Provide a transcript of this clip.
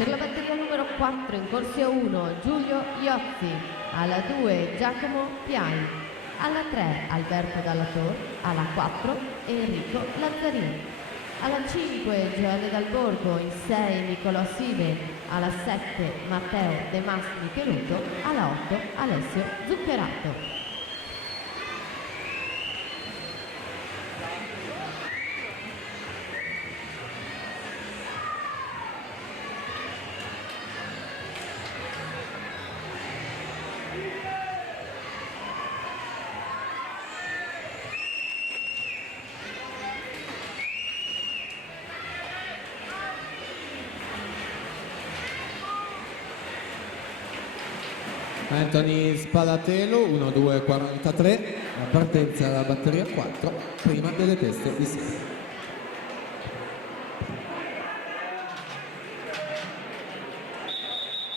Per la batteria numero 4 in corsia 1 Giulio Iozzi, alla 2 Giacomo Piai, alla 3 Alberto Dallator, alla 4 Enrico Lazzarini, alla 5 Gioele Dal Borgo, in 6 Nicolò Sive, alla 7 Matteo De Mas Micheluto, alla 8 Alessio Zuccherato. Anthony Spalatelo 1-2-43, la partenza della batteria 4 prima delle teste di 6.